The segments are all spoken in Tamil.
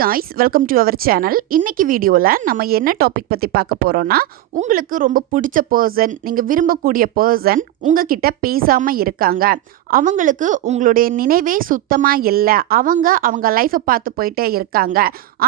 Guys, welcome to our channel. இன்னைக்கு வீடியோவில் நம்ம என்ன டாபிக் பற்றி பார்க்க போகிறோன்னா, உங்களுக்கு ரொம்ப பிடிச்ச பர்சன், நீங்கள் விரும்பக்கூடிய பர்சன் உங்ககிட்ட பேசாமல் இருக்காங்க. அவங்களுக்கு உங்களுடைய நினைவே சுத்தமாக இல்லை. அவங்க லைஃப்பை பார்த்து போயிட்டே இருக்காங்க.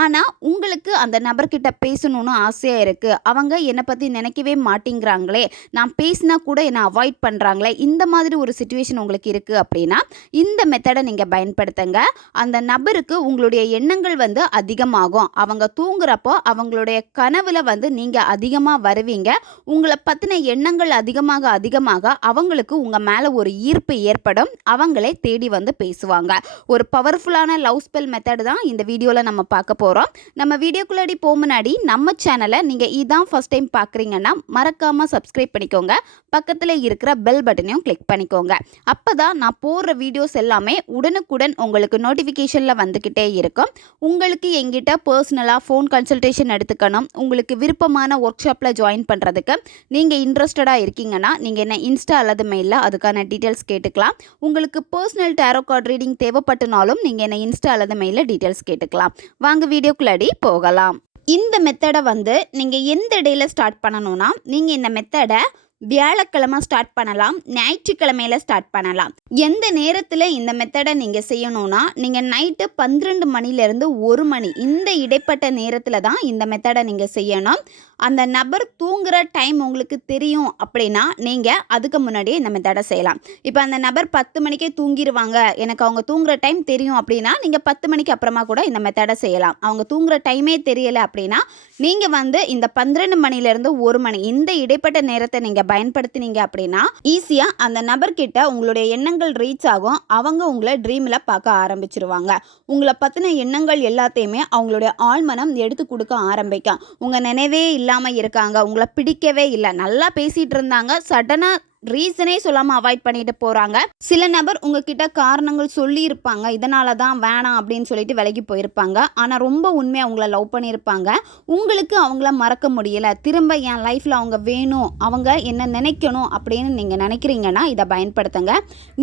ஆனால் உங்களுக்கு அந்த நபர்கிட்ட பேசணும்னு ஆசையாக இருக்குது. அவங்க என்னை பற்றி நினைக்கவே மாட்டேங்கிறாங்களே, நான் பேசினா கூட என்னை அவாய்ட் பண்ணுறாங்களே, இந்த மாதிரி ஒரு சுச்சுவேஷன் உங்களுக்கு இருக்குது அப்படின்னா இந்த மெத்தடை நீங்கள் பயன்படுத்துங்க. அந்த நபருக்கு உங்களுடைய எண்ணங்கள் அதிகமாகும். அவங்க தூங்குறப்போ அவங்களுடைய கனவுல நீங்கள் அதிகமாக வருவீங்க. உங்களை பற்றின எண்ணங்கள் அதிகமாக அவங்களுக்கு உங்க மேல ஒரு ஈர்ப்பு ஏற்படும். அவங்களே தேடி பேசுவாங்க. ஒரு பவர்ஃபுல்லான லவ் ஸ்பெல் மெத்தட் தான் இந்த வீடியோவில் நம்ம பார்க்க போகிறோம். நம்ம வீடியோக்குள்ளாடி போக முன்னாடி நம்ம சேனலை நீங்கள் இதான் ஃபர்ஸ்ட் டைம் பார்க்குறீங்கன்னா மறக்காமல் சப்ஸ்கிரைப் பண்ணிக்கோங்க. பக்கத்தில் இருக்கிற பெல் பட்டனையும் கிளிக் பண்ணிக்கோங்க. அப்போ தான் நான் போடுற வீடியோஸ் எல்லாமே உடனுக்குடன் உங்களுக்கு நோட்டிஃபிகேஷனில் வந்துக்கிட்டே இருக்கும். உங்களுக்கு எங்கிட்ட பர்சனலாக ஃபோன் கன்சல்டேஷன் எடுத்துக்கணும், உங்களுக்கு விருப்பமான ஒர்க் ஷாப்பில் ஜாயின் பண்ணுறதுக்கு நீங்கள் இன்ட்ரெஸ்டடாக இருக்கீங்கன்னா நீங்கள் என்ன இன்ஸ்டா அல்லது மெயிலில் அதுக்கான டீட்டெயில்ஸ் கேட்டுக்கலாம். உங்களுக்கு பர்சனல் டேரோ கார்டு ரீடிங் தேவைப்பட்டனாலும் நீங்கள் என்ன இன்ஸ்டா அல்லது மெயிலில் டீட்டெயில்ஸ் கேட்டுக்கலாம். வாங்க வீடியோக்குள்ளாடி போகலாம். இந்த மெத்தடை நீங்கள் எந்த இடையில ஸ்டார்ட் பண்ணணும்னா, நீங்கள் இந்த மெத்தடை வியாழக்கிழமை ஸ்டார்ட் பண்ணலாம், ஞாயிற்றுக்கிழமையில ஸ்டார்ட் பண்ணலாம். எந்த நேரத்தில் இந்த மெத்தடை நீங்கள் செய்யணும்னா, நீங்கள் நைட்டு 12 மணிலேருந்து 1 மணி இந்த இடைப்பட்ட நேரத்தில் தான் இந்த மெத்தடை நீங்கள் செய்யணும். அந்த நபர் தூங்குகிற டைம் உங்களுக்கு தெரியும் அப்படின்னா நீங்கள் அதுக்கு முன்னாடியே இந்த மெத்தடை செய்யலாம். இப்போ அந்த நபர் 10 மணிக்கே தூங்கிடுவாங்க, எனக்கு அவங்க தூங்குகிற டைம் தெரியும் அப்படின்னா நீங்கள் 10 மணிக்கு அப்புறமா கூட இந்த மெத்தடை செய்யலாம். அவங்க தூங்குகிற டைமே தெரியலை அப்படின்னா நீங்கள் இந்த 12 மணிலேருந்து 1 மணி இந்த இடைப்பட்ட நேரத்தை நீங்கள் பயன்படுத்தினீங்க அப்படின்னா ஈஸியாக அந்த நபர்கிட்ட உங்களுடைய எண்ணங்கள் ரீச் ஆகும். அவங்க உங்களை ட்ரீமில் பார்க்க ஆரம்பிச்சிருவாங்க. உங்களை பற்றின எண்ணங்கள் எல்லாத்தையுமே அவங்களுடைய ஆழ்மனம் எடுத்து கொடுக்க ஆரம்பிக்கும். உங்கள் நினைவே இல்லாமல் இருக்காங்க, உங்களை பிடிக்கவே இல்லை, நல்லா பேசிகிட்டு இருந்தாங்க, சடனாக ரீசனே சொல்லாமல் அவாய்ட் பண்ணிட்டு போகிறாங்க. சில நபர் உங்ககிட்ட காரணங்கள் சொல்லியிருப்பாங்க, இதனால தான் வேணாம் அப்படின்னு சொல்லிட்டு விலகி போயிருப்பாங்க. ஆனால் ரொம்ப உண்மையாக அவங்கள லவ் பண்ணியிருப்பாங்க. உங்களுக்கு அவங்கள மறக்க முடியலை, திரும்ப என் லைஃப்பில் அவங்க வேணும், அவங்க என்ன நினைக்கணும் அப்படின்னு நீங்கள் நினைக்கிறீங்கன்னா இதை பயன்படுத்துங்க.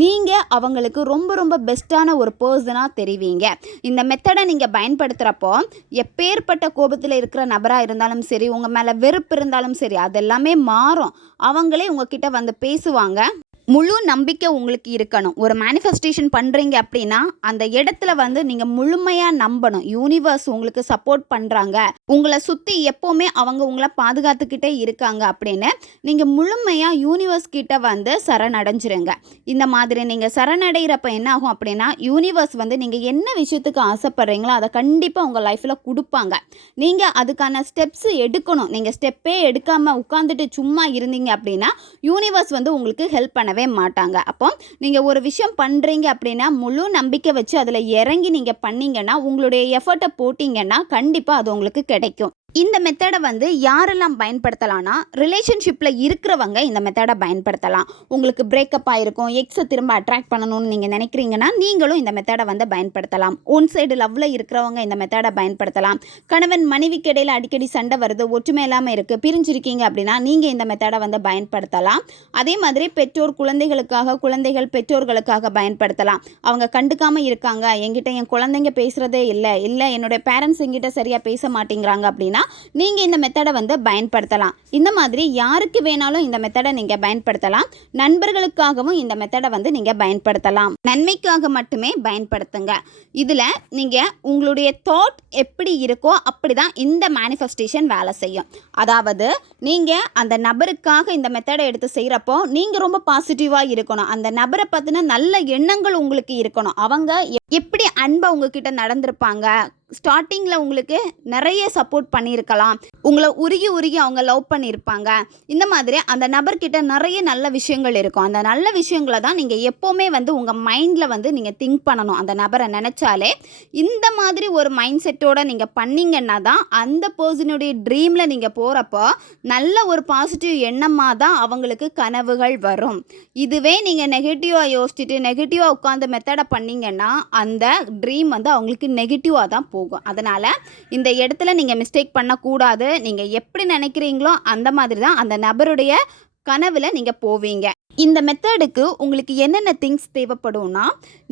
நீங்கள் அவங்களுக்கு ரொம்ப ரொம்ப பெஸ்ட்டான ஒரு பர்சனாக தெரிவிங்க. இந்த மெத்தடை நீங்கள் பயன்படுத்துகிறப்போ எப்பேற்பட்ட கோபத்தில் இருக்கிற நபராக இருந்தாலும் சரி, உங்கள் மேலே வெறுப்பு இருந்தாலும் சரி, அதெல்லாமே மாறும். அவங்களே உங்ககிட்ட பேசுவாங்க. முழு நம்பிக்கை உங்களுக்கு இருக்கணும். ஒரு மேனிஃபெஸ்டேஷன் பண்ணுறீங்க அப்படின்னா அந்த இடத்துல நீங்கள் முழுமையாக நம்பணும். யூனிவர்ஸ் உங்களுக்கு சப்போர்ட் பண்ணுறாங்க, உங்களை சுற்றி எப்போவுமே அவங்க உங்களை பாதுகாத்துக்கிட்டே இருக்காங்க அப்படின்னு நீங்கள் முழுமையாக யூனிவர்ஸ் கிட்ட சரணடைஞ்சிருங்க. இந்த மாதிரி நீங்கள் சரணடைகிறப்ப என்ன ஆகும் அப்படின்னா யூனிவர்ஸ் நீங்கள் என்ன விஷயத்துக்கு ஆசைப்படுறீங்களோ அதை கண்டிப்பாக உங்கள் லைஃப்பில் கொடுப்பாங்க. நீங்கள் அதுக்கான ஸ்டெப்ஸ் எடுக்கணும். நீங்கள் ஸ்டெப்பே எடுக்காமல் உட்காந்துட்டு சும்மா இருந்தீங்க அப்படின்னா யூனிவர்ஸ் உங்களுக்கு ஹெல்ப் பண்ணவே மாட்டாங்க. அப்போ நீங்கள் ஒரு விஷயம் பண்ணுறீங்க அப்படின்னா முழு நம்பிக்கை வச்சு அதில் இறங்கி நீங்கள் பண்ணீங்கன்னா, உங்களுடைய எஃபர்ட்டை போட்டிங்கன்னா கண்டிப்பாக அது உங்களுக்கு கிடைக்கும். இந்த மெத்தடை யாரெல்லாம் பயன்படுத்தலாம்னா, ரிலேஷன்ஷிப்பில் இருக்கிறவங்க இந்த மெத்தடை பயன்படுத்தலாம். உங்களுக்கு பிரேக்கப் ஆகிருக்கும், எக்ஸை திரும்ப அட்ராக்ட் பண்ணணும்னு நீங்கள் நினைக்கிறீங்கன்னா நீங்களும் இந்த மெத்தடை பயன்படுத்தலாம். ஒன் சைடு லவ்வில் இருக்கிறவங்க இந்த மெத்தடை பயன்படுத்தலாம். கணவன் மனைவிக்கு இடையில் அடிக்கடி சண்டை வருது, ஒற்றுமை இல்லாமல் இருக்குது, பிரிஞ்சிருக்கீங்க அப்படின்னா நீங்கள் இந்த மெத்தடை பயன்படுத்தலாம். அதே மாதிரி பெற்றோர் குழந்தைகளுக்காக, குழந்தைகள் பெற்றோர்களுக்காக பயன்படுத்தலாம். அவங்க கண்டுக்காமல் இருக்காங்க, என்கிட்ட என் குழந்தைங்க பேசுகிறதே இல்லை, என்னுடைய பேரண்ட்ஸ் என்கிட்ட சரியாக பேச மாட்டேங்கிறாங்க அப்படின்னா நீங்கள் இந்த மெத்தடை பயன்படுத்தலாம். இந்த மாதிரி யாருக்கு வேணாலும் இந்த மெத்தடை நீங்கள் பயன்படுத்தலாம். நண்பர்களுக்காகவும் இந்த மெத்தடை நீங்கள் பயன்படுத்தலாம். நன்மைக்காக மட்டுமே பயன்படுத்துங்க. இதில் நீங்கள் உங்களுடைய தாட் எப்படி இருக்கோ அப்படி தான் இந்த மேனிஃபெஸ்டேஷன் வேலை செய்யும். அதாவது நீங்கள் அந்த நபருக்காக இந்த மெத்தடை எடுத்து செய்கிறப்போ நீங்கள் ரொம்ப பாசிட்டிவாக இருக்கணும். அந்த நபரை பற்றின நல்ல எண்ணங்கள் உங்களுக்கு இருக்கணும். அவங்க எப்படி அன்பை உங்ககிட்ட நடந்திருப்பாங்க, ஸ்டார்டிங்கில் உங்களுக்கு நிறைய சப்போர்ட் பண்ணியிருக்கலாம், உங்களை உருகி அவங்க லவ் பண்ணியிருப்பாங்க. இந்த மாதிரி அந்த நபர்கிட்ட நிறைய நல்ல விஷயங்கள் இருக்கும். அந்த நல்ல விஷயங்களை தான் நீங்கள் எப்போவுமே உங்கள் மைண்டில் நீங்கள் திங்க் பண்ணணும். அந்த நபரை நினச்சாலே இந்த மாதிரி ஒரு மைண்ட் செட்டோடு நீங்கள் பண்ணிங்கன்னா தான் அந்த பர்சனுடைய ட்ரீமில் நீங்கள் போகிறப்போ நல்ல ஒரு பாசிட்டிவ் எண்ணமாக தான் அவங்களுக்கு கனவுகள் வரும். இதுவே நீங்கள் நெகட்டிவாக யோசிச்சுட்டு நெகட்டிவாக உட்காந்து மெத்தடை பண்ணிங்கன்னா அந்த ட்ரீம் அவங்களுக்கு நெகட்டிவாக தான் போகும். அதனால் இந்த இடத்துல நீங்கள் மிஸ்டேக் பண்ணக்கூடாது. நீங்கள் எப்படி நினைக்கிறீங்களோ அந்த மாதிரி தான் அந்த நபருடைய கனவில் நீங்கள் போவீங்க. இந்த மெத்தடுக்கு உங்களுக்கு என்னென்ன திங்ஸ் தேவைப்படும்னா,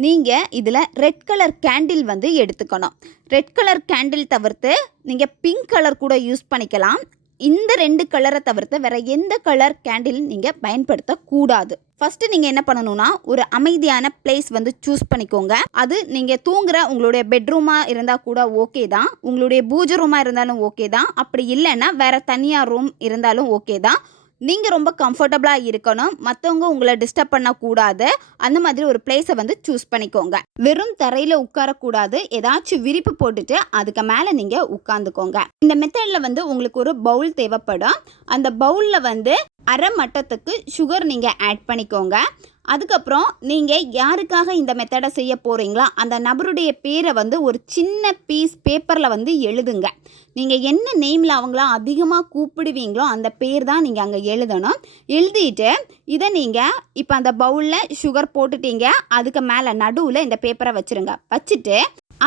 நீங்கள் இதில் ரெட் கலர் கேண்டில் வந்து எடுத்துக்கணும். ரெட் கலர் கேண்டில் தவிர்த்து நீங்கள் பிங்க் கலர் கூட யூஸ் பண்ணிக்கலாம். இந்த 2 கலரை தவிர்த்து வேறு எந்த கலர் கேண்டில் நீங்கள் பயன்படுத்தக்கூடாது. ஃபஸ்ட்டு நீங்கள் என்ன பண்ணணும்னா, ஒரு அமைதியான பிளேஸ் வந்து சூஸ் பண்ணிக்கோங்க. அது நீங்கள் தூங்குகிற உங்களுடைய பெட்ரூமாக இருந்தால் கூட ஓகே தான், உங்களுடைய பூஜை ரூமாக இருந்தாலும் ஓகே தான், அப்படி இல்லைன்னா வேறு தனியாக ரூம் இருந்தாலும் ஓகே தான். நீங்கள் ரொம்ப கம்ஃபர்டபுளாக இருக்கணும், மற்றவங்க உங்களை டிஸ்டர்ப் பண்ணக்கூடாது. அந்த மாதிரி ஒரு பிளேஸை வந்து சூஸ் பண்ணிக்கோங்க. வெறும் தரையில் உட்காரக்கூடாது, ஏதாச்சும் விரிப்பு போட்டுட்டு அதுக்கு மேலே நீங்கள் உட்காந்துக்கோங்க. இந்த மெத்தடில் வந்து உங்களுக்கு ஒரு பவுல் தேவைப்படும். அந்த பவுலில் வந்து அரை மட்டத்துக்கு சுகர் நீங்கள் ஆட் பண்ணிக்கோங்க. அதுக்கப்புறம் நீங்கள் யாருக்காக இந்த மெத்தடை செய்ய போகிறீங்களோ அந்த நபருடைய பேரை வந்து ஒரு சின்ன பீஸ் பேப்பரில் வந்து எழுதுங்க. நீங்கள் என்ன நேமில் அவங்கள அதிகமாக கூப்பிடுவீங்களோ அந்த பேர் தான் நீங்கள் அங்கே எழுதணும். எழுதிட்டு இதை நீங்கள் இப்போ அந்த பவுலில் சுகர் போட்டுட்டீங்க, அதுக்கு மேலே நடுவில் இந்த பேப்பரை வச்சுருங்க. வச்சுட்டு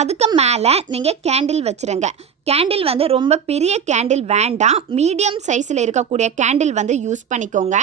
அதுக்கு மேலே நீங்கள் கேண்டில் வச்சுருங்க. கேண்டில் வந்து ரொம்ப பெரிய கேண்டில் வேண்டாம், மீடியம் சைஸில் இருக்கக்கூடிய கேண்டில் வந்து யூஸ் பண்ணிக்கோங்க.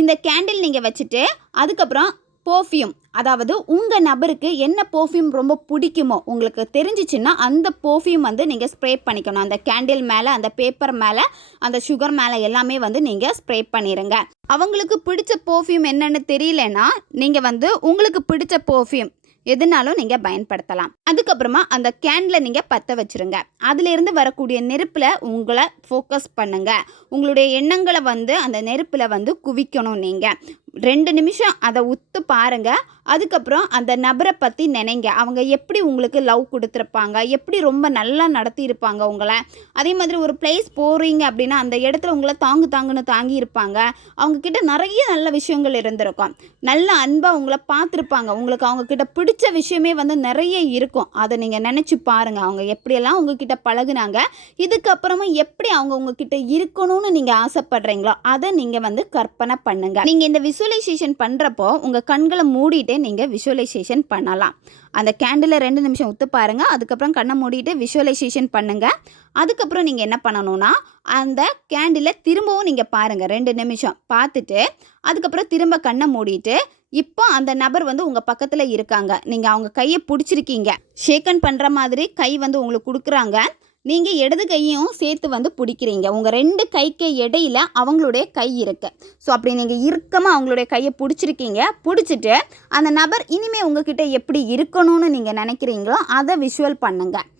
இந்த கேண்டில் நீங்கள் வச்சுட்டு அதுக்கப்புறம் பர்ஃப்யூம், அதாவது உங்கள் நபருக்கு என்ன பர்ஃப்யூம் ரொம்ப பிடிக்குமோ உங்களுக்கு தெரிஞ்சிச்சுன்னா அந்த பர்ஃப்யூம் வந்து நீங்கள் ஸ்ப்ரே பண்ணிக்கணும். அந்த கேண்டில் மேலே, அந்த பேப்பர் மேலே, அந்த சுகர் மேலே எல்லாமே வந்து நீங்கள் ஸ்ப்ரே பண்ணிடுங்க. அவங்களுக்கு பிடிச்ச பர்ஃப்யூம் என்னென்னு தெரியலனா நீங்கள் வந்து உங்களுக்கு பிடிச்ச பர்ஃப்யூம் எதுனாலும் நீங்கள் பயன்படுத்தலாம். அதுக்கப்புறமா அந்த கேண்டில் நீங்கள் பற்ற வச்சுருங்க. அதிலிருந்து வரக்கூடிய நெருப்பில் உங்களை ஃபோக்கஸ் பண்ணுங்கள். உங்களுடைய எண்ணங்களை வந்து அந்த நெருப்பில் வந்து குவிக்கணும். நீங்கள் 2 நிமிஷம் அதை உத்து பாருங்கள். அதுக்கப்புறம் அந்த நபரை பற்றி நினைங்க. அவங்க எப்படி உங்களுக்கு லவ் கொடுத்துருப்பாங்க, எப்படி ரொம்ப நல்லா நடத்தியிருப்பாங்க உங்களை. அதே மாதிரி ஒரு பிளேஸ் போகிறீங்க அப்படின்னா அந்த இடத்துல உங்களை தாங்குன்னு தாங்கியிருப்பாங்க. அவங்கக்கிட்ட நிறைய நல்ல விஷயங்கள் இருந்திருக்கும். நல்ல அன்பாக உங்களை பார்த்துருப்பாங்க. உங்களுக்கு அவங்கக்கிட்ட பிடிச்ச விஷயமே வந்து நிறைய இருக்கும். அதை நீங்கள் நினச்சி பாருங்கள். அவங்க எப்படியெல்லாம் உங்ககிட்ட பழகுனாங்க, இதுக்கப்புறமா எப்படி அவங்க உங்ககிட்ட இருக்கணும்னு நீங்கள் ஆசைப்படுறீங்களோ அதை நீங்கள் வந்து கற்பனை பண்ணுங்கள். நீங்கள் இந்த விசுவலைசேஷன் பண்ணுறப்போ உங்கள் கண்களை மூடிட்டு நீங்கள் விஷுவலைசேஷன் பண்ணலாம். அந்த கேண்டில் 2 நிமிஷம் உத்து பாருங்கள். அதுக்கப்புறம் கண்ணை மூடிட்டு விஷுவலைசேஷன் பண்ணுங்கள். அதுக்கப்புறம் நீங்கள் என்ன பண்ணணும்னா, அந்த கேண்டிலை திரும்பவும் நீங்கள் பாருங்கள். 2 நிமிஷம் பார்த்துட்டு அதுக்கப்புறம் திரும்ப கண்ணை மூடிட்டு, இப்போ அந்த நபர் வந்து உங்கள் பக்கத்தில் இருக்காங்க. நீங்கள் அவங்க கையை பிடிச்சிருக்கீங்க. ஷேக்கன் பண்ணுற மாதிரி கை வந்து உங்களுக்கு கொடுக்குறாங்க. நீங்கள் இடது கையும் சேர்த்து வந்து பிடிக்கிறீங்க. உங்கள் 2 கைக்கு இடையில அவங்களுடைய கை இருக்குது. ஸோ அப்படி நீங்கள் இறுக்கமாக அவங்களுடைய கையை பிடிச்சிருக்கீங்க. பிடிச்சிட்டு அந்த நபர் இனிமேல் உங்ககிட்ட எப்படி இருக்கணும்னு நீங்கள் நினைக்கிறீங்களோ அதை விஷுவல் பண்ணுங்கள்.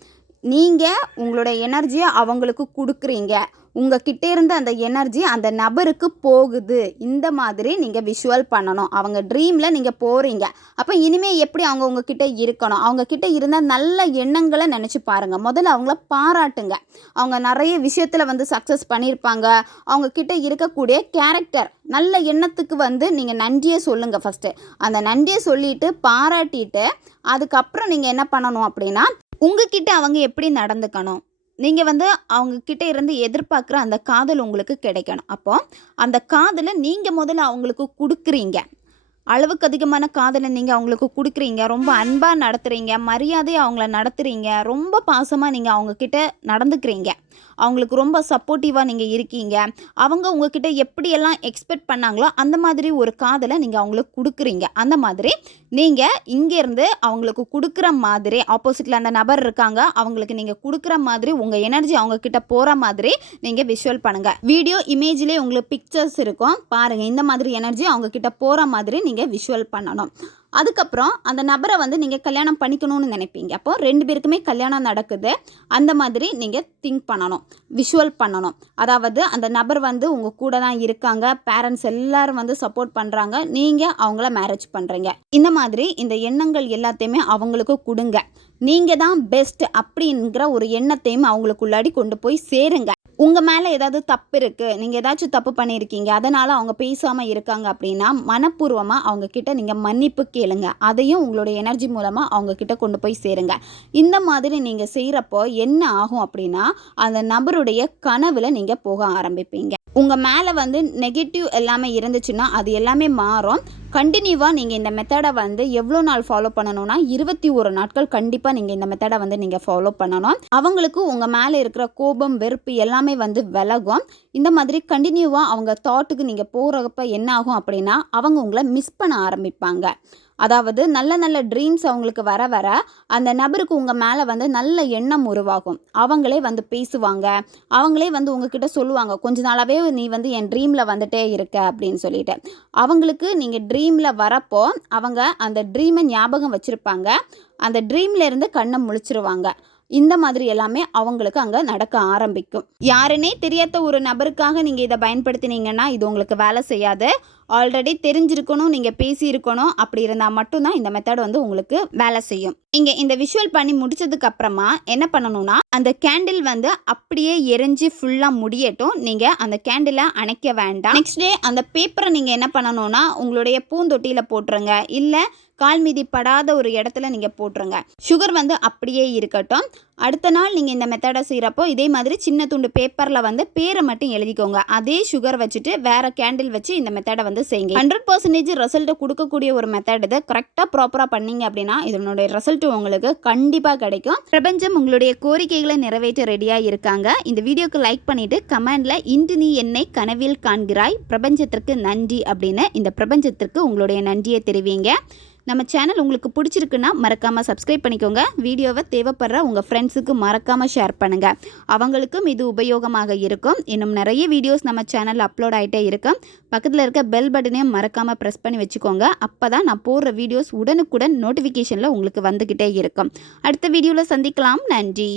நீங்கள் உங்களோட எனர்ஜியை அவங்களுக்கு கொடுக்குறீங்க. உங்ககிட்ட இருந்த அந்த எனர்ஜி அந்த நபருக்கு போகுது. இந்த மாதிரி நீங்கள் விஷுவல் பண்ணணும். அவங்க ட்ரீமில் நீங்கள் போகிறீங்க. அப்போ இனிமேல் எப்படி அவங்க உங்ககிட்ட இருக்கணும், அவங்கக்கிட்ட இருந்த நல்ல எண்ணங்களை நினச்சி பாருங்கள். முதல்ல அவங்கள பாராட்டுங்க. அவங்க நிறைய விஷயத்தில் வந்து சக்ஸஸ் பண்ணியிருப்பாங்க. அவங்கக்கிட்ட இருக்கக்கூடிய கேரக்டர், நல்ல எண்ணத்துக்கு வந்து நீங்கள் நன்றியை சொல்லுங்கள். ஃபஸ்ட்டு அந்த நன்றியை சொல்லிவிட்டு பாராட்டிட்டு அதுக்கப்புறம் நீங்கள் என்ன பண்ணணும் அப்படின்னா, உங்ககிட்ட அவங்க எப்படி நடந்துக்கணும், நீங்கள் வந்து அவங்கக்கிட்ட இருந்து எதிர்பார்க்குற அந்த காதல் உங்களுக்கு கிடைக்கணும். அப்போது அந்த காதலை நீங்கள் முதல்ல அவங்களுக்கு கொடுக்குறீங்க. அளவுக்கு அதிகமான காதலை நீங்கள் அவங்களுக்கு கொடுக்குறீங்க. ரொம்ப அன்பாக நடத்துகிறீங்க, மரியாதையாக அவங்கள நடத்துகிறீங்க, ரொம்ப பாசமாக நீங்கள் அவங்கக்கிட்ட நடந்துக்கிறீங்க. அவங்களுக்கு ரொம்ப சப்போர்ட்டிவாக நீங்கள் இருக்கீங்க. அவங்க உங்ககிட்ட எப்படியெல்லாம் எக்ஸ்பெக்ட் பண்ணாங்களோ அந்த மாதிரி ஒரு காதலை நீங்கள் அவங்களுக்கு கொடுக்குறீங்க. அந்த மாதிரி நீங்கள் இங்கேருந்து அவங்களுக்கு கொடுக்குற மாதிரி, ஆப்போசிட்டில் அந்த நபர் இருக்காங்க, அவங்களுக்கு நீங்கள் கொடுக்குற மாதிரி உங்கள் எனர்ஜி அவங்கக்கிட்ட போகிற மாதிரி நீங்கள் விஷுவல் பண்ணுங்கள். வீடியோ இமேஜ்லேயே உங்களுக்கு பிக்சர்ஸ் இருக்கும் பாருங்கள். இந்த மாதிரி எனர்ஜி அவங்கக்கிட்ட போகிற மாதிரி நீங்கள் விஷுவல் பண்ணணும். அதுக்கப்புறம் அந்த நபரை வந்து நீங்கள் கல்யாணம் பண்ணிக்கணும்னு நினைப்பீங்க. அப்போது 2 பேருக்குமே கல்யாணம் நடக்குது. அந்த மாதிரி நீங்கள் திங்க் பண்ணணும், விஷுவல் பண்ணணும். அதாவது அந்த நபர் வந்து உங்கள் கூட தான் இருக்காங்க, பேரண்ட்ஸ் எல்லாரும் வந்து சப்போர்ட் பண்ணுறாங்க, நீங்கள் அவங்கள மேரேஜ் பண்ணுறீங்க. இந்த மாதிரி இந்த எண்ணங்கள் எல்லாத்தையுமே அவங்களுக்கு கொடுங்க. நீங்கள் தான் பெஸ்ட் அப்படிங்கிற ஒரு எண்ணத்தையும் அவங்களுக்குள்ளாடி கொண்டு போய் சேருங்க. உங்கள் மேலே ஏதாவது தப்பு இருக்குது, நீங்கள் ஏதாச்சும் தப்பு பண்ணியிருக்கீங்க, அதனால் அவங்க பேசாமல் இருக்காங்க அப்படின்னா மனப்பூர்வமாக அவங்கக்கிட்ட நீங்கள் மன்னிப்பு கேளுங்க. அதையும் உங்களுடைய எனர்ஜி மூலமாக அவங்கக்கிட்ட கொண்டு போய் சேருங்க. இந்த மாதிரி நீங்கள் செய்கிறப்போ என்ன ஆகும் அப்படின்னா, அந்த நபருடைய கனவில் நீங்கள் போக ஆரம்பிப்பீங்க. உங்கள் மேலே வந்து நெகட்டிவ் எல்லாமே இருந்துச்சுன்னா அது எல்லாமே மாறும். கண்டினியூவாக நீங்கள் இந்த மெத்தடை வந்து எவ்வளோ நாள் ஃபாலோ பண்ணணும்னா 21 நாட்கள் கண்டிப்பாக நீங்கள் இந்த மெத்தடை வந்து நீங்கள் ஃபாலோ பண்ணணும். அவங்களுக்கு உங்கள் மேலே இருக்கிற கோபம், வெறுப்பு எல்லாமே வந்து விலகும். இந்த மாதிரி கண்டினியூவாக அவங்க தாட்டுக்கு நீங்கள் போகிறப்ப என்ன ஆகும் அப்படின்னா, அவங்க உங்களை மிஸ் பண்ண ஆரம்பிப்பாங்க. அதாவது நல்ல நல்ல ட்ரீம்ஸ் அவங்களுக்கு வர வர அந்த நபருக்கு உங்கள் மேலே வந்து நல்ல எண்ணம் உருவாகும். அவங்களே வந்து பேசுவாங்க, அவங்களே வந்து உங்ககிட்ட சொல்லுவாங்க, கொஞ்ச நாளாகவே நீ வந்து என் ட்ரீமில் வந்துட்டே இருக்க அப்படின்னு சொல்லிட்டு. அவங்களுக்கு நீங்கள் ட்ரீமில் வரப்போ அவங்க அந்த ட்ரீமை ஞாபகம் வச்சுருப்பாங்க. அந்த ட்ரீமில் இருந்து கண்ணை முழிச்சிருவாங்க. இந்த மாதிரி எல்லாமே அவங்களுக்கு அங்கே நடக்க ஆரம்பிக்கும். யாருன்னே தெரியாத ஒரு நபருக்காக நீங்கள் இதை பயன்படுத்தினீங்கன்னா இது உங்களுக்கு வேலை செய்யாது. ஆல்ரெடி தெரிஞ்சிருக்கணும், நீங்கள் பேசியிருக்கணும். அப்படி இருந்தால் மட்டும்தான் இந்த மெத்தட் வந்து உங்களுக்கு வேலை செய்யும். நீங்கள் இந்த விஷுவல் பண்ணி முடிச்சதுக்கு அப்புறமா என்ன பண்ணணும்னா, அந்த கேண்டில் வந்து அப்படியே எரிஞ்சு ஃபுல்லாக முடியட்டும். நீங்கள் அந்த கேண்டிலை அணைக்க வேண்டாம். நெக்ஸ்ட் டே அந்த பேப்பரை நீங்கள் என்ன பண்ணணும்னா உங்களுடைய பூந்தொட்டியில் போட்டுருங்க. இல்லை கால் மீதி படாத ஒரு இடத்துல நீங்கள் போட்டுருங்க. சுகர் வந்து அப்படியே இருக்கட்டும். அடுத்த நாள் நீங்கள் இந்த மெத்தடை செய்கிறப்போ இதே மாதிரி சின்ன துண்டு பேப்பரில் வந்து பேரை மட்டும் எழுதிக்கோங்க. அதே சுகர் வச்சுட்டு வேறு கேண்டில் வச்சு இந்த மெத்தடை வந்து செய்யுங்க. 100% ரிசல்ட்டை கொடுக்கக்கூடிய ஒரு மெத்தட் இது. கரெக்டாக ப்ராப்பராக பண்ணீங்க அப்படின்னா இதனுடைய ரிசல்ட் உங்களுக்கு கண்டிப்பாக கிடைக்கும். பிரபஞ்சம் உங்களுடைய கோரிக்கைகளை நிறைவேற்ற ரெடியாக இருக்காங்க. இந்த வீடியோக்கு லைக் பண்ணிவிட்டு கமெண்டில் இன்று நீ என்னை கனவில் காண்கிறாய், பிரபஞ்சத்திற்கு நன்றி அப்படின்னு இந்த பிரபஞ்சத்திற்கு உங்களுடைய நன்றியை தெரிவிங்க. நம்ம சேனல் உங்களுக்கு பிடிச்சிருக்குன்னா மறக்காமல் சப்ஸ்கிரைப் பண்ணிக்கோங்க. வீடியோவை தேவைப்படுற உங்கள் ஃப்ரெண்ட்ஸுக்கு மறக்காமல் ஷேர் பண்ணுங்கள். அவங்களுக்கும் இது உபயோகமாக இருக்கும். இன்னும் நிறைய வீடியோஸ் நம்ம சேனலில் அப்லோட் ஆகிட்டே இருக்கும். பக்கத்தில் இருக்க பெல் பட்டனையும் மறக்காமல் ப்ரெஸ் பண்ணி வச்சுக்கோங்க. அப்போ தான் நான் போடுற வீடியோஸ் உடனுக்குடன் நோட்டிஃபிகேஷனில் உங்களுக்கு வந்துக்கிட்டே இருக்கும். அடுத்த வீடியோவில் சந்திக்கலாம். நன்றி.